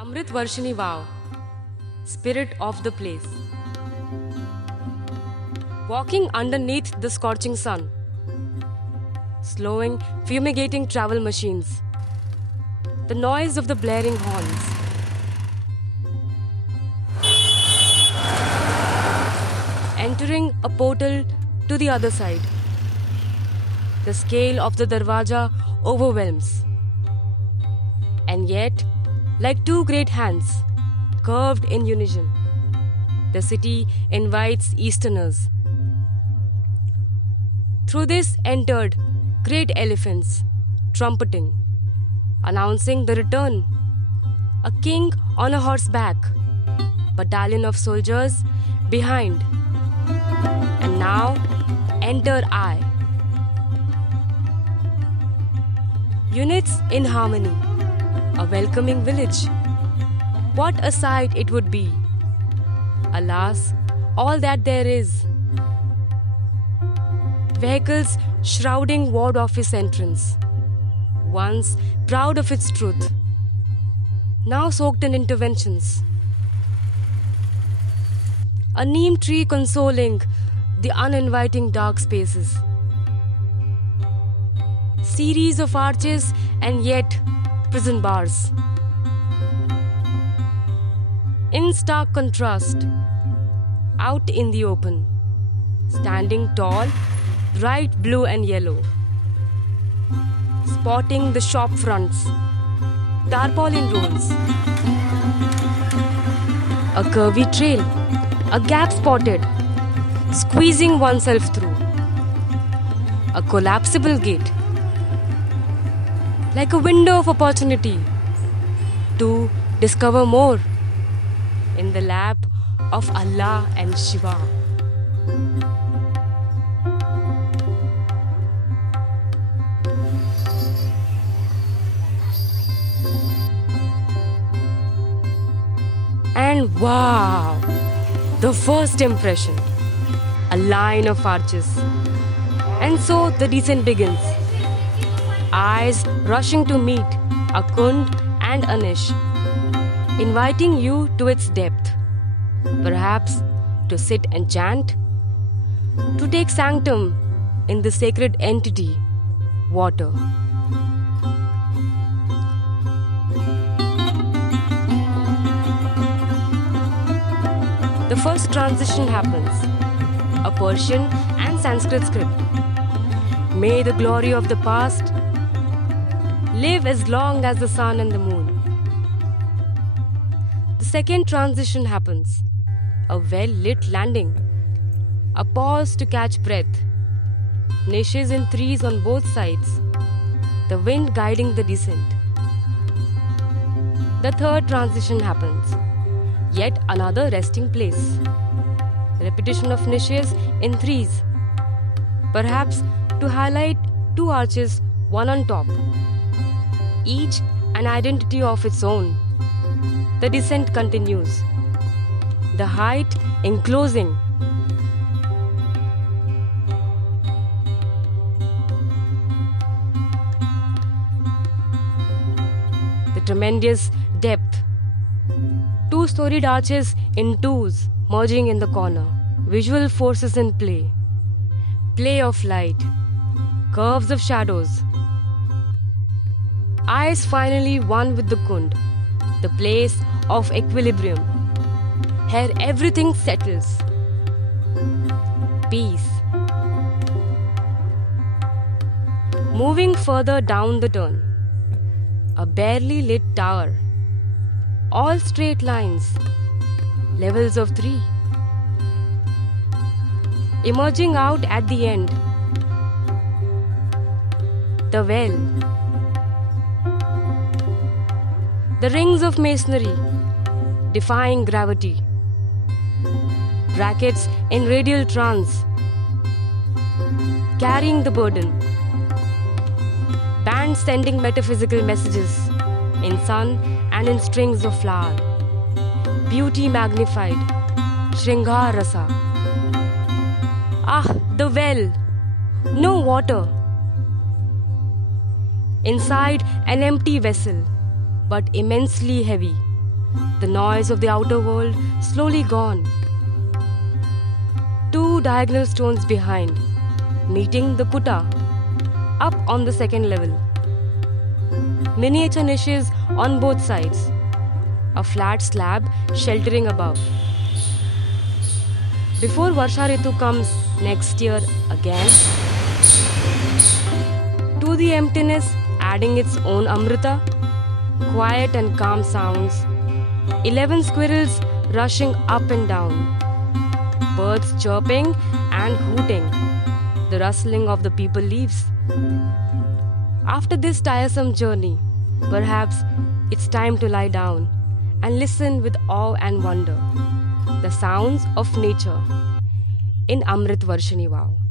Amrit Varshini Vow, spirit of the place. Walking underneath the scorching sun, slowing, fumigating travel machines, the noise of the blaring horns. Entering a portal to the other side. The scale of the Darwaja overwhelms. And yet, like two great hands, curved in unison, the city invites Easterners. Through this entered great elephants, trumpeting, announcing the return. A king on a horseback, battalion of soldiers behind. And now, enter I. Units in harmony, a welcoming village. What a sight it would be. Alas, all that there is. Vehicles shrouding ward office entrance, once proud of its truth, now soaked in interventions. A neem tree consoling the uninviting dark spaces. Series of arches and yet prison bars. In stark contrast, out in the open, standing tall, bright blue and yellow, spotting the shop fronts, tarpaulin rolls, a curvy trail, a gap spotted, squeezing oneself through, a collapsible gate, like a window of opportunity to discover more in the lap of Allah and Shiva. And wow, the first impression, a line of arches. And so the descent begins. Eyes rushing to meet a Kund and a niche, inviting you to its depth, perhaps to sit and chant, to take sanctum in the sacred entity, water. The first transition happens, a Persian and Sanskrit script. May the glory of the past live as long as the sun and the moon. The second transition happens, a well-lit landing, a pause to catch breath, niches in trees on both sides, the wind guiding the descent. The third transition happens, yet another resting place, repetition of niches in threes, perhaps to highlight two arches, one on top, each an identity of its own. The descent continues, the height enclosing. The tremendous depth. Two-storied arches in twos merging in the corner. Visual forces in play. Play of light. Curves of shadows. Eyes finally one with the Kund, the place of equilibrium. Here everything settles. Peace. Moving further down the turn, a barely lit tower. All straight lines, levels of 3. Emerging out at the end, the well. The rings of masonry, defying gravity. Brackets in radial trance, carrying the burden. Bands sending metaphysical messages in sun and in strings of flower. Beauty magnified, Shringar Rasa. Ah, the well, no water. Inside an empty vessel, but immensely heavy, The noise of the outer world slowly gone. Two diagonal stones behind, meeting the kutta, up on the second level. Miniature niches on both sides. A flat slab sheltering above. Before Varsha Ritu comes next year again, to the emptiness adding its own Amrita, quiet and calm sounds, 11 squirrels rushing up and down, birds chirping and hooting, the rustling of the people leaves. After this tiresome journey, perhaps it's time to lie down and listen with awe and wonder, the sounds of nature in Amrit Varshini Vav.